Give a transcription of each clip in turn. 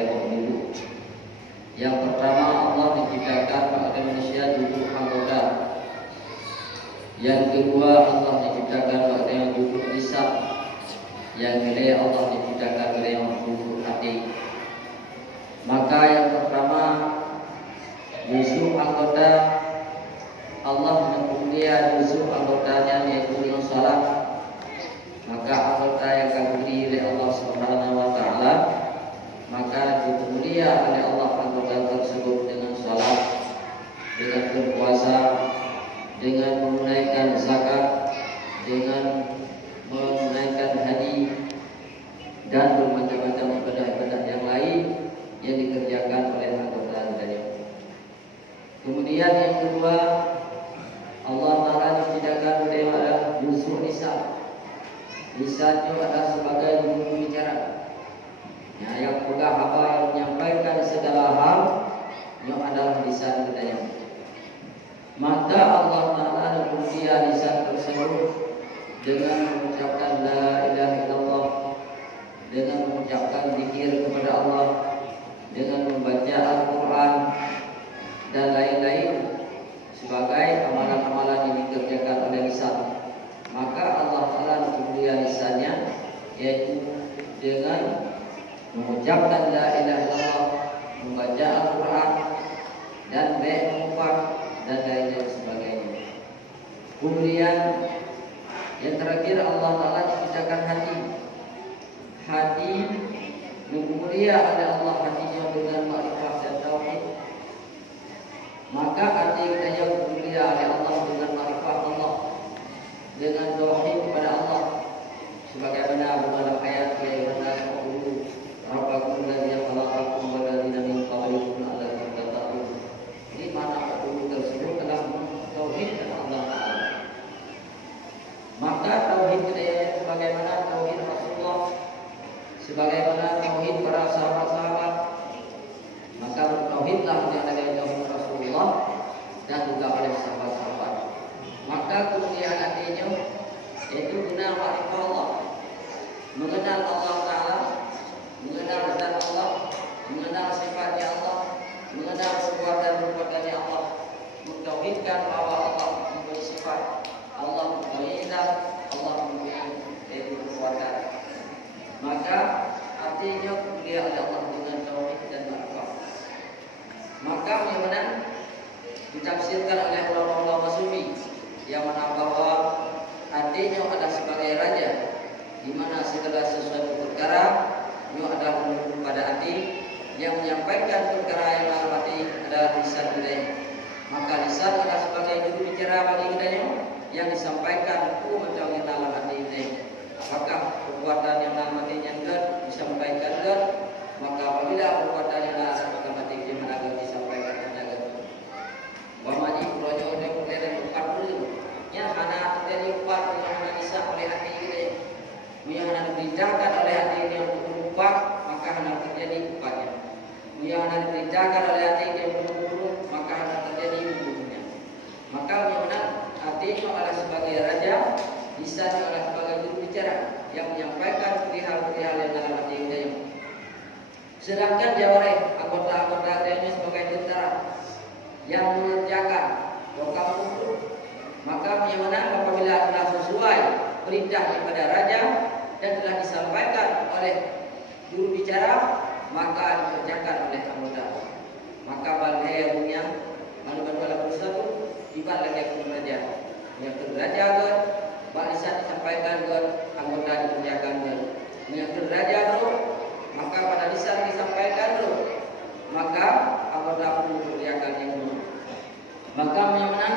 yang dulu. Yang pertama, Allah menciptakan pada manusia 7 anggota. Yang kedua, Allah menciptakan pada yang 7 lisan. Yang ketiga, Allah menciptakan pada yang 7 hati. Maka yang pertama, 7 anggota Allah memulia 7 anggotanya, yaitu dengan salat. Maka anggota yang diberi oleh Allah Subhanahu wa taala, maka dimulia oleh Allah anggota tersebut dengan salat, dengan berpuasa, dengan menunaikan zakat, dengan menunaikan haji, dan bermacam-macam ibadah-ibadah yang lain yang dikerjakan oleh anggota tadi. Kemudian yang kedua, Allah Ta'ala menciptakan adalah yusuf lisan. Lisan itu adalah sebagai juru bicara, yang pegang apa yang menyampaikan segala hal, itu adalah lisan kita. Maka Allah Ta'ala memulia lisan tersebut dengan mengucapkan la ilaha illallah, dengan mengucapkan zikir kepada Allah, dengan membaca Al-Quran dan lain-lain sebagai amalan-amalan yang dikerjakan oleh lisan. Maka Allah Ta'ala memulia lisannya, yaitu dengan mengucapkan la ilaha illallah, membaca Al-Quran, dan mengucap dan lain-lain sebagainya. Kemudian yang terakhir, Allah Ta'ala menciptakan hati. Hati memulia oleh Allah hatinya dengan ma'rifah dan tauhid. Maka hati kita yang memulia oleh Allah dengan ma'rifah Allah, dengan tauhid kepada Allah, sebagaimana dalam ayat yang menasabulu rabbakum alladzi khalaqakum wal ladzina min qablikum la'allakum tattaqun. Ini makna qul tersebut adalah tauhid Allah Ta'ala. Maka tauhid kita sebagaimana tauhid Rasulullah, sebagaimana tauhid para sahabat-sahabat, maka tauhidlah yang ada di tauhid Rasulullah dan juga oleh sahabat-sahabat. Maka kemuliaan hatinya yaitu mengenal ma'rifah Allah, mengenal Allah Ta'ala, mengenal zat Allah, mengenal sifatnya Allah, mengenal perbuatan-perbuatannya Allah, mentauhidkan bahwa Allah mempunyai sifat, Allah mempunyai zat, Allah mempunyai perbuatan. Maka artinya kemuliaan oleh Allah dengan tauhid dan ma'rifah. Maka yang mana ditafsirkan oleh ulama-ulama sufi, yang mana bahwa artinya adalah sebagai raja, di mana segala sesuatu perkara itu adalah menurut pada hati, yang menyampaikan perkara yang dalam hati adalah lisan kita. Maka lisan adalah sebagai juru bicara bagi kita yang disampaikan macam yang dalam hati kita. Apakah perbuatan yang dalam hati yang disampaikan maka apabila perbuatan yang dalam hati kita menaga disampaikan menaga. Wamaji projo oleh kemudian empat dulu. Yang hana terjadi empat yang bisa oleh hati kita, yang hana diberitakan oleh hati ini untuk berubah, maka hana terjadi empatnya. Yang hana diberitakan oleh hati ini untuk berbunuh, maka hana terjadi bunuhnya. Maka yang mana hati itu adalah sebagai raja, lisan adalah sebagai juru bicara yang menyampaikan perihal-perihal yang dalam hati kita. Sedangkan jawareh anggota-anggota hatinya sebagai tentara yang mengerjakan program hukum. Maka bagaimana apabila telah sesuai perintah daripada raja dan telah disampaikan oleh juru bicara, maka dikerjakan oleh anggota. Maka balai yang malu-malu bersatu tiba lagi ke raja. Yang ke raja kan, barisan disampaikan ke anggota dikerjakan ke. Yang ke raja dulu, maka pada lisan disampaikan dulu, maka anggota pun dikerjakan yang dulu. Maka bagaimana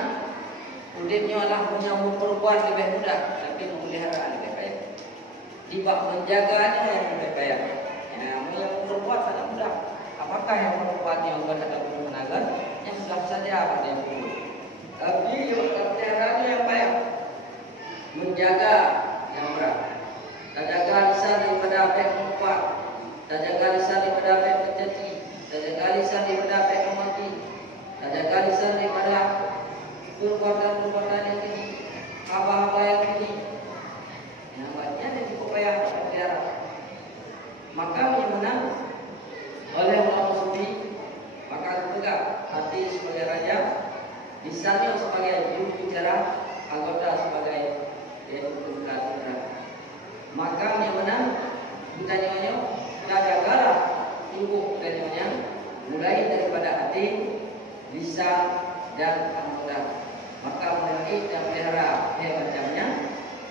udipnya adalah menyambung perempuan lebih mudah, tapi memelihara lebih kaya. Jika menjaganya yang lebih kaya. Menyambung perempuan sangat mudah. Apakah yang perempuan yang berada di tenaga yang sudah saja pada yang dulu. Tapi memelihara yang kaya. Menjaga yang berat. Tak jaga lisan daripada apa yang perempuan. Tak jaga lisan daripada apa yang mencaci. Tak jaga lisan daripada apa yang memaki. Tak jaga lisan daripada perbuatan-perbuatan yang ini, apa-apa yang ini, namanya dan cukup payah berbicara. Maka bagaimana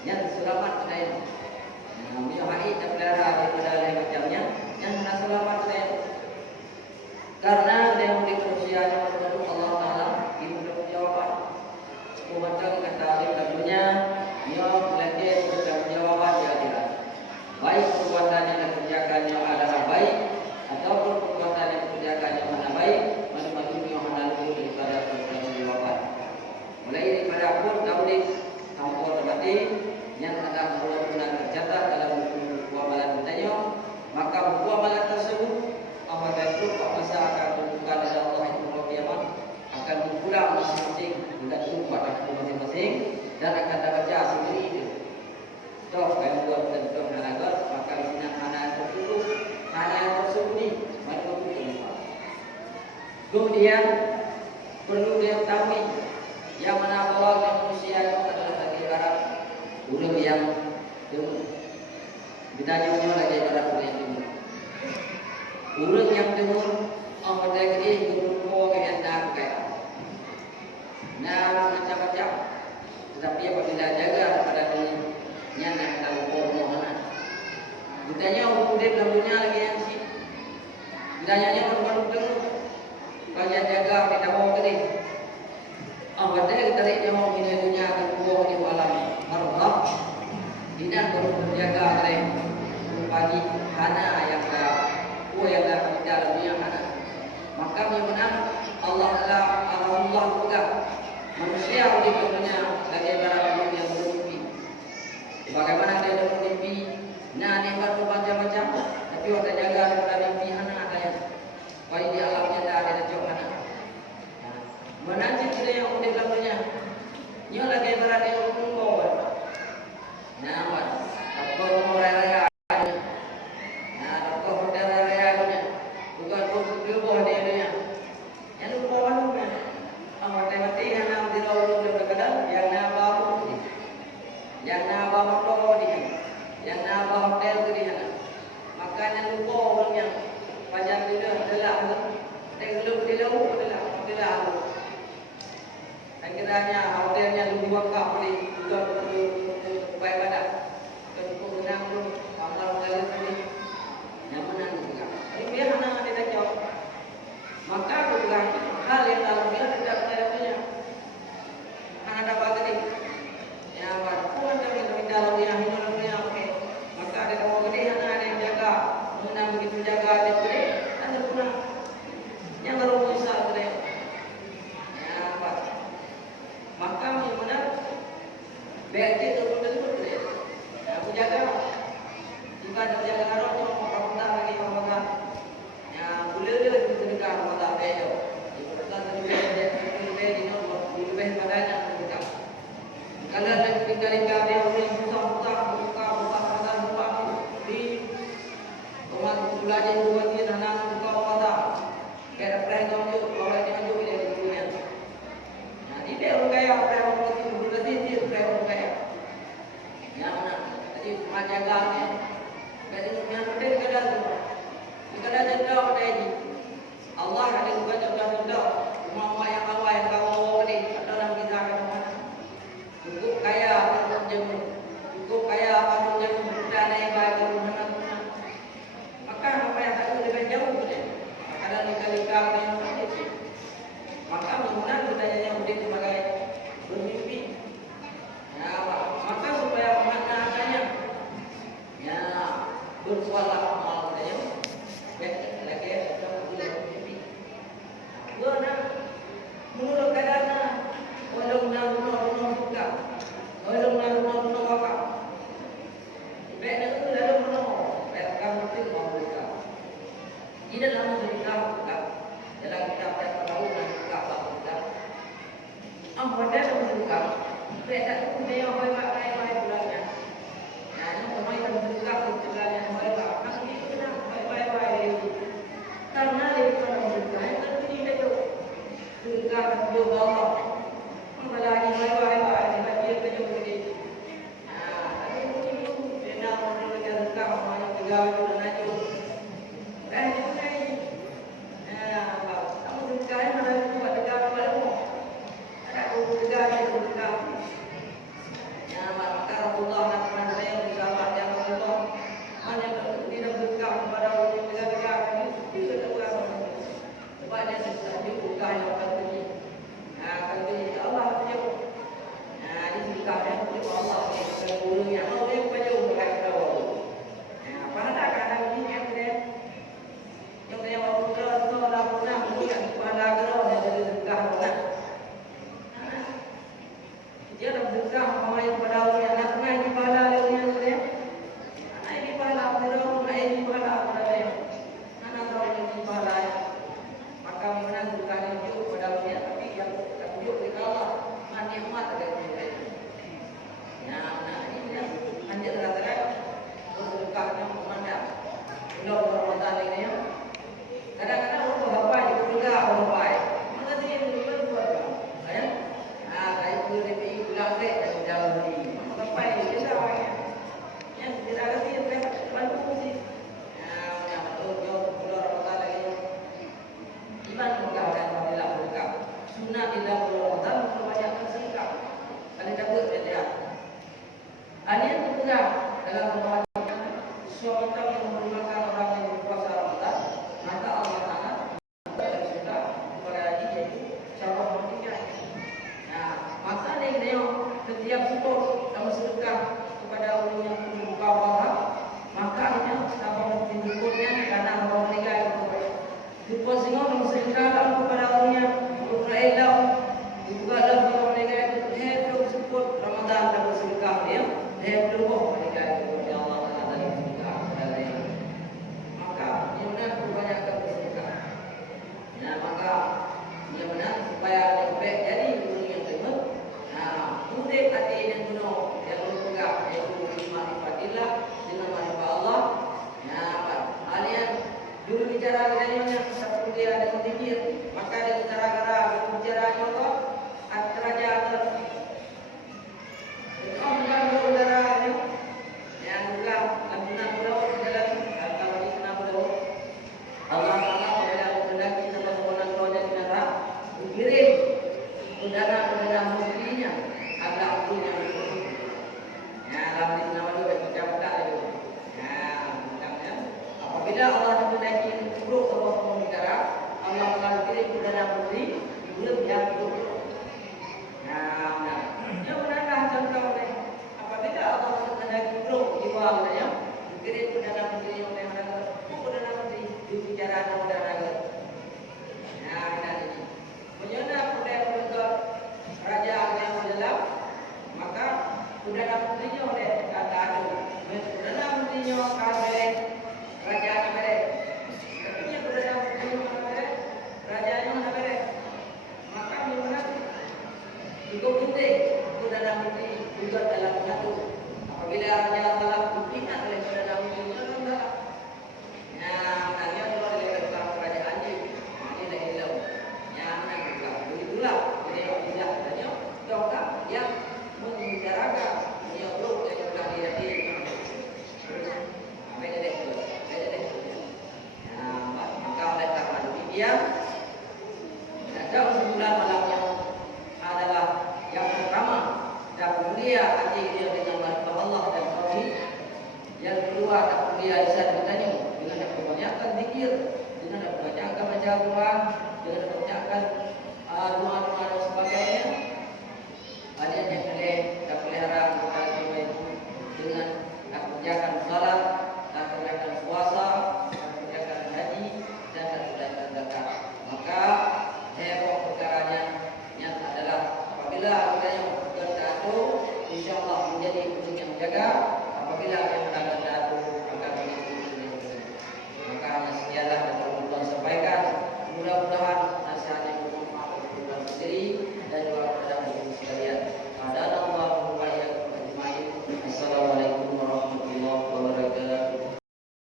yang selamat kedai. Bila haid dan pelihara daripada lain macamnya, yang nak selamat kedai. Karena dia memberi manusianya untuk Allah Taala, ini belum jawaban. Kumatan kata lagunya, dia belajar berjawaban di akhirat. Baik perbuatan yang dikerjakannya adalah baik, ataupun perbuatan yang dikerjakannya mana baik, masing-masing yang menanggung daripada jawaban. Mulai daripada pun tauhid tanpa terbati yang ada benar tercatat dalam buku amalan kitanya, maka buku amalan tersebut apabila itu masa akan dibuka oleh Allah itu kiamat akan dipulang masing-masing bergantung pada masing-masing dan akan dibaca sendiri itu. Toh yang buat tentu halagat maka isinya mana tertutup, mana yang tersembunyi, mana terbuka. Kemudian perlu diketahui yang mana awalnya manusia itu adalah bagi barat urang yang timur. Ditanya lagi barat urang yang timur. Urang yang timur orang negeri berumur yang dah kaya. Nah macam-macam. Tetapi apabila jaga pada diri yang nak tahu mana. Ditanya orang dia lalunya lagi yang si. Ditanya orang timur. Bagian jaga kita mau tadi. Awalnya kita lihat yang mau ini dunia akan buang di malam marhab. Ini baru menjaga oleh pagi hana yang dah yang dah kita dunia hana. Maka memang Allah juga manusia di dunia bagaimana yang bermimpi. Bagaimana dia bermimpi? Nah, ini baru macam-macam. Tapi kita jaga daripada mimpi hana ada yang baik di alamnya dah ada jauh hana. Menanti tidak yang udah kamunya, nyo lagi berada di umur. Nama, apa umur raya? Nah, apa umur raya punya? Bukan umur dia. Yang umur mana? Awak mati yang nama di laut dia berkadang, yang nama baru, yang nama motor dia, yang nama hotel dia. Makanya lupa orang yang panjang dia adalah, tenggelam di laut adalah. Kiranya hotelnya lebih lengkap boleh juga baik badan untuk menang pun amal kalian tadi yang menang juga. Ini biar anak ada jawab. Maka bukan hal yang dalam dia tidak punya. Anak dapat tadi. Yang walaupun kami dalam dia hidup dia okey. Maka ada kamu gede anak ada yang jaga menang begitu jaga dia gede ada pun yang baru bisa tadi. Maka yang benar baik itu betul-betul dia. Aku jaga. Jika ada jaga orang tu mau kita lagi mau kita. Ya boleh dia kita mau kita dia. Kita dia di nomor lebih padanya kita. Kalau ada tinggal-tinggal dia boleh buka di rumah belajar buat dia anak buka kita. Kayak perang tu kalau dia maju dia dunia. Dia orang kaya, orang orang itu berarti dia orang kaya. Yang mana? Jadi majaganya, jadi yang penting kadang tu, kadang jendela pada ini. Allah ada juga jendela, rumah yang awal yang kau ni, ada dalam kita ada mana? Cukup kaya orang jemu, cukup kaya orang jemu, kita naik baik ke mana mana. Maka apa yang tak boleh jauh tu, ada nikah-nikah yang macam maka menggunakan budayanya udah sebagai bermimpi. Ya, maka supaya pemaknaannya ya berkuala amal saya lagi bermimpi. Karena menurut keadaannya orang suka, orang apa? Baik itu lalu baik kamu itu mau buka. Tidak lama sudah buka. Dalam kitab yang tahu dan buka buka. Ampada membuka. Beda tu dia orang baik bulannya. Nah, ini pemain yang buka bulannya orang baik. Masih itu kena baik. Karena dia kalau buka, itu tidak jauh. Buka jauh bawah. Apalagi baik. Dia kerja begini. Nah, tapi ini dia nak orang yang buka orang yang tegak dan maju. Kaya mana buat tegak pada mu. Ada tegak dia tegak. Juru bicara kita satu dia ada berpikir, maka dia gara-gara bicara itu raja atau bukan udara yang bilang lantunan pulau dalam kalau di sana pulau Allah apabila berkenan kita berkenan keluarga negara dikirim udara mestinya ada waktunya ya dalam di sana itu baca itu ya makanya apabila Allah menaikin buruk atau negara Allah akan kirim udara menteri di bulan yang itu yang menambah contoh apabila Allah menaikin buruk jiwa ya kirim udara menteri yang mana udara menteri di bicara udara ya ini menyana budaya raja yang dalam maka udara menterinya oleh kata itu udara menterinya kabel raja kabel tapi udara menterinya kabel raja yang kabel maka gimana cukup penting udara menteri juga dalam satu apabila raja salah dipindah oleh udara menterinya enggak ya makanya kalau dari kerajaan ini hilang yang enggak begitulah jadi tidak adanya contoh yang membicarakan dia perlu yang sudah dihati apa jadi maka oleh karena demikian ada usulan malam yang adalah yang pertama dan mulia hati dia dengan martabat Allah dan tauhid. Yang kedua tak mulia lisan kitanya dengan kebanyakan zikir, dengan kebanyakan baca Quran, dengan kebanyakan